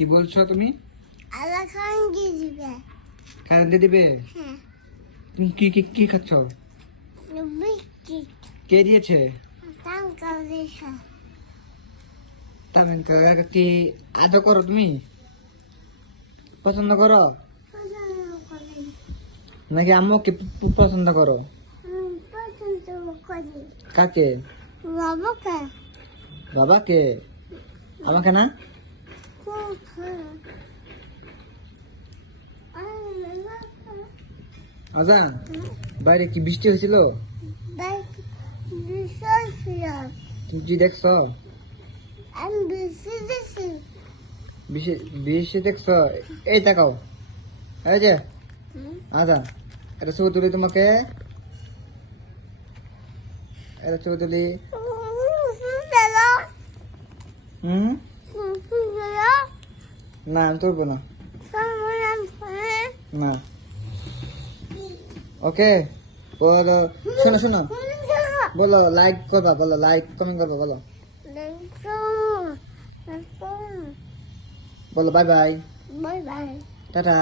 কি বলছো তুমি? আলা খান দিয়ে দিবে। কারেন্ট দিয়ে দিবে? হ্যাঁ। তুমি কি কি কি খাচ্ছ? বিস্কিট। কে দিয়েছে? টাঙ্কা দেখা। তামিন কাকা কি আদর করো তুমি? পছন্দ করো পছন্দ করি। নাকি আম্মু কি পছন্দ করো? পছন্দ করি। কাকে? বাবাকে। বাবাকে? আমাকে না? আজান বাইরে কি বৃষ্টি হয়েছিল? তুমি কি দেখছো? আমি বেশি দেখি। বৃষ্টি দেখছো? এই তাকাও, এই যে আজান এটা ছবি তুলি তোমাকে, এটা ছবি তুলি। হুম না আমি তুলবো না, না। ওকে বলো, শোনো শোনো, বলো লাইক করবা, বলো লাইক কমেন্ট করবা, বলো বলো bye bye, bye bye. Tata.